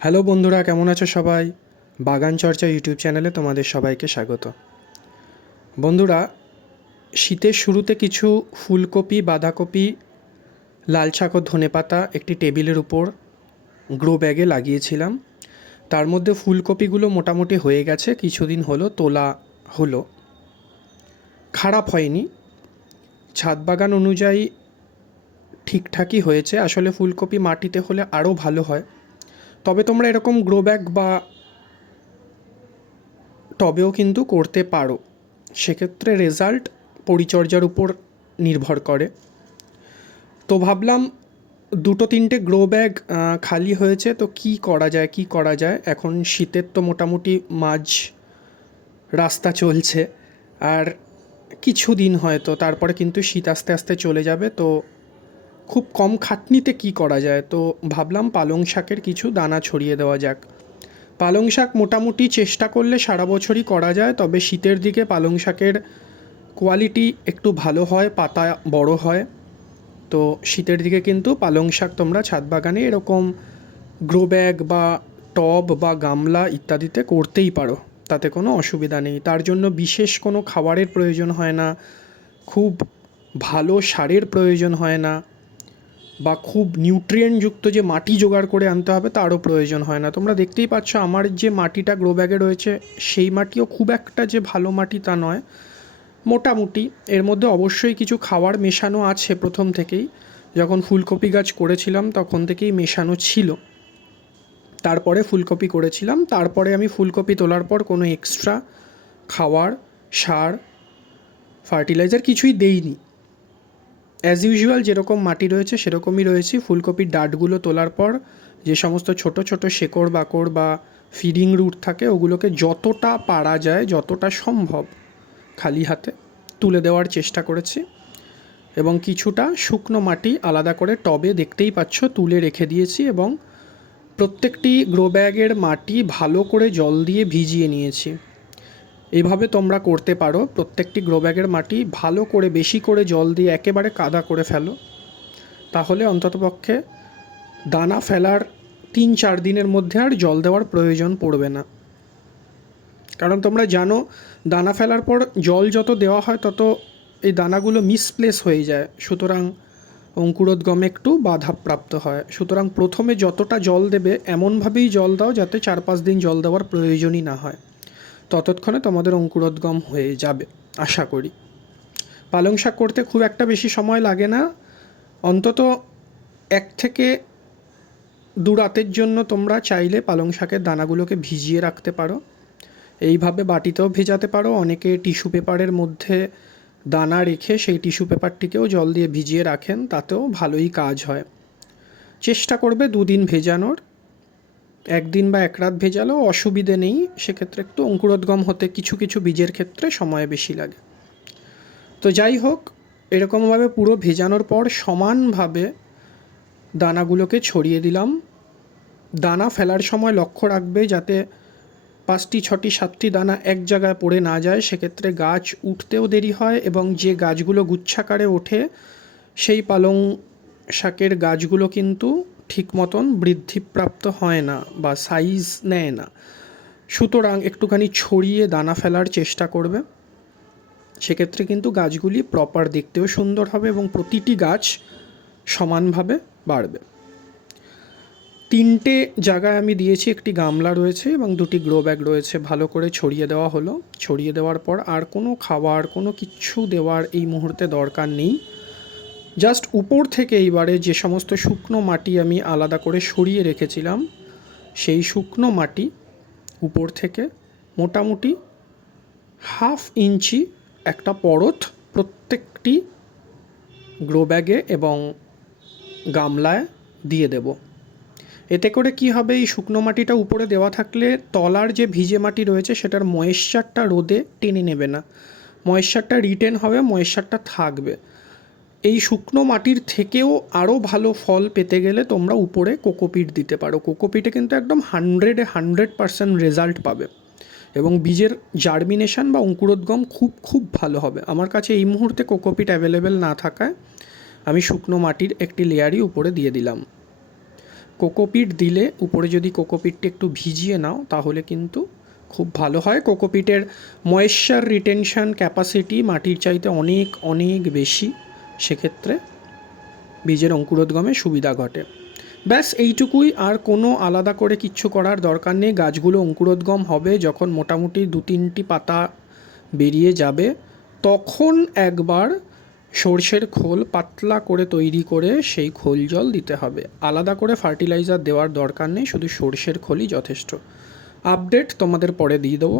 Hello বন্ধুরা, কেমন আছো সবাই? বাগান চর্চা ইউটিউব চ্যানেলে তোমাদের সবাইকে স্বাগত। বন্ধুরা, শীতের শুরুতে কিছু ফুলকপি, বাঁধাকপি, লাল শাক ও ধনেপাতা একটি টেবিলের উপর গ্রো ব্যাগে লাগিয়েছিলাম। তার মধ্যে ফুলকপিগুলো মোটামুটি হয়ে গেছে, কিছুদিন হলো তোলা হলো। খারাপ হয়নি, ছাদ বাগান অনুযায়ী ঠিকঠাকই হয়েছে। আসলে ফুলকপি মাটিতে হলে আরও ভালো হয়। তবে তোমরা এরকম গ্রো ব্যাগ বা টবেও কিন্তু করতে পারো। সেক্ষেত্রে রেজাল্ট পরিচর্যার উপর নির্ভর করে। তো ভাবলাম দুটো তিনটে গ্রো ব্যাগ খালি হয়েছে, তো কি করা যায়। এখন শীতের তো মোটামুটি মাঝ রাস্তা চলছে, আর কিছু দিন হয়তো, তারপরে কিন্তু শীত আস্তে আস্তে চলে যাবে। তো খুব কম খাটনিতে কি করা যায়, তো ভাবলাম পালং শাকের কিছু দানা ছড়িয়ে দেওয়া যাক। পালং শাক মোটামুটি চেষ্টা করলে সারা বছরই করা যায়, তবে শীতের দিকে পালং শাকের কোয়ালিটি একটু ভালো হয়, পাতা বড় হয়। তো শীতের দিকে কিন্তু পালং শাক তোমরা ছাদ বাগানে এরকম গ্রো ব্যাগ বা টব বা গামলা ইত্যাদিতে করতেই পারো, তাতে কোনো অসুবিধা নেই। তার জন্য বিশেষ কোনো খাবারের প্রয়োজন হয় না, খুব ভালো সারের প্রয়োজন হয় না, বা খুব নিউট্রিয়েন্টযুক্ত যে মাটি জোগাড় করে আনতে হবে তারও প্রয়োজন হয় না। তোমরা দেখতেই পাচ্ছ আমার যে মাটিটা গ্রো ব্যাগে রয়েছে সেই মাটিও খুব একটা যে ভালো মাটি তা নয়, মোটামুটি। এর মধ্যে অবশ্যই কিছু খাবার মেশানো আছে প্রথম থেকেই, যখন ফুলকপি গাছ করেছিলাম তখন থেকেই মেশানো ছিল। তারপরে ফুলকপি করেছিলাম, তারপরে আমি ফুলকপি তোলার পর কোনো এক্সট্রা খাবার, সার, ফার্টিলাইজার কিছুই দেইনি। অ্যাজ ইউজুয়াল যেরকম মাটি রয়েছে সেরকমই রয়েছি। ফুলকপির ডাঁটগুলো তোলার পর যে সমস্ত ছোট ছোট শেকড় বাকড় বা ফিডিং রুট থাকে ওগুলোকে যতটা পারা যায়, যতটা সম্ভব খালি হাতে তুলে দেওয়ার চেষ্টা করেছি। এবং কিছুটা শুকনো মাটি আলাদা করে টবে দেখতেই পাচ্ছ তুলে রেখে দিয়েছি, এবং প্রত্যেকটি গ্রো ব্যাগের মাটি ভালো করে জল দিয়ে ভিজিয়ে নিয়েছি। এইভাবে তোমরা করতে পারো, প্রত্যেকটি গ্রো ব্যাগের মাটি ভালো করে বেশি করে জল দিয়ে একেবারে কাদা করে ফেলো। তাহলে অন্ততপক্ষে দানা ফেলার 3-4 দিনের মধ্যে আর জল দেওয়ার প্রয়োজন পড়বে না। কারণ তোমরা জানো দানা ফেলার পর জল যত দেওয়া হয় তত এই দানাগুলো মিসপ্লেস হয়ে যায়, সুতরাং অঙ্কুরোদ্গমে একটু বাধাপ্রাপ্ত হয়। সুতরাং প্রথমে যতটা জল দেবে এমনভাবেই জল দাও যাতে 4-5 দিন জল দেওয়ার প্রয়োজনই না হয়। ততক্ষণে তোমাদের অঙ্কুরোদ্গম হয়ে যাবে আশা করি। পালং শাক করতে খুব একটা বেশি সময় লাগে না, অন্তত 1 থেকে 2 রাতের জন্য তোমরা চাইলে পালং শাকের দানাগুলোকে ভিজিয়ে রাখতে পারো। এইভাবে বাটিতেও ভেজাতে পারো, অনেকে টিস্যু পেপারের মধ্যে দানা রেখে সেই টিস্যু পেপারটিকেও জল দিয়ে ভিজিয়ে রাখেন, তাতেও ভালোই কাজ হয়। চেষ্টা করবে 2 দিন ভেজানোর, 1 দিন বা 1 রাত ভেজালেও অসুবিধে নেই। সেক্ষেত্রে একটু অঙ্কুরোদ্গম হতে কিছু কিছু বীজের ক্ষেত্রে সময় বেশি লাগে। তো যাই হোক, এরকমভাবে পুরো ভেজানোর পর সমানভাবে দানাগুলোকে ছড়িয়ে দিলাম। দানা ফেলার সময় লক্ষ্য রাখবে যাতে 5টি 6টি 7টি দানা এক জায়গায় পড়ে না যায়, সেক্ষেত্রে গাছ উঠতেও দেরি হয়, এবং যে গাছগুলো গুচ্ছাকারে ওঠে সেই পালং শাকের গাছগুলো কিন্তু ঠিক মতন বৃদ্ধিপ্রাপ্ত হয় না বা সাইজ নেয় না। সুতরাং একটুখানি ছড়িয়ে দানা ফেলার চেষ্টা করবে, সেক্ষেত্রে কিন্তু গাছগুলি প্রপার দেখতেও সুন্দর হবে এবং প্রতিটি গাছ সমানভাবে বাড়বে। 3টে জায়গায় আমি দিয়েছি, একটি গামলা রয়েছে এবং 2টি গ্রো ব্যাগ রয়েছে। ভালো করে ছড়িয়ে দেওয়া হলো। ছড়িয়ে দেওয়ার পর আর কোনো খাবার, কোনো কিচ্ছু দেওয়ার এই মুহূর্তে দরকার নেই। জাস্ট উপর থেকে এইবারে যে সমস্ত শুকনো মাটি আমি আলাদা করে সরিয়ে রেখেছিলাম সেই শুকনো মাটি উপর থেকে মোটামুটি 1/2 ইঞ্চি একটা পরত প্রত্যেকটি গ্রো ব্যাগে এবং গামলায় দিয়ে দেব। এতে করে কি হবে, এই শুকনো মাটিটা উপরে দেওয়া থাকলে তলার যে ভিজে মাটি রয়েছে সেটার ময়েশ্চারটা রোদে টেনে নেবে না, ময়েশ্চারটা রিটেন হবে, ময়েশ্চারটা থাকবে। এই শুকনো মাটির থেকেও আরও ভালো ফল পেতে গেলে তোমরা উপরে কোকোপিট দিতে পারো। কোকোপিটে কিন্তু একদম 100% রেজাল্ট পাবে এবং বীজের জার্মিনেশন বা অঙ্কুরোদ্গম খুব খুব ভালো হবে। আমার কাছে এই মুহূর্তে কোকোপিট অ্যাভেলেবেল না থাকায় আমি শুকনো মাটির একটি লেয়ারই উপরে দিয়ে দিলাম। কোকোপিট দিলে উপরে যদি কোকোপিটটা একটু ভিজিয়ে নাও তাহলে কিন্তু খুব ভালো হয়। কোকোপিটের ময়েশ্চার রিটেনশন ক্যাপাসিটি মাটির চাইতে অনেক অনেক বেশি, সেক্ষেত্রে বীজের অঙ্কুরোদ্গমে সুবিধা ঘটে। ব্যাস এইটুকুই, আর কোনো আলাদা করে কিচ্ছু করার দরকার নেই। গাছগুলো অঙ্কুরোদ্গম হবে যখন মোটামুটি 2-3টি পাতা বেরিয়ে যাবে, তখন একবার সর্ষের খোল পাতলা করে তৈরি করে সেই খোল জল দিতে হবে। আলাদা করে ফার্টিলাইজার দেওয়ার দরকার নেই, শুধু সর্ষের খোলই যথেষ্ট। আপডেট তোমাদের পরে দিয়ে দেবো।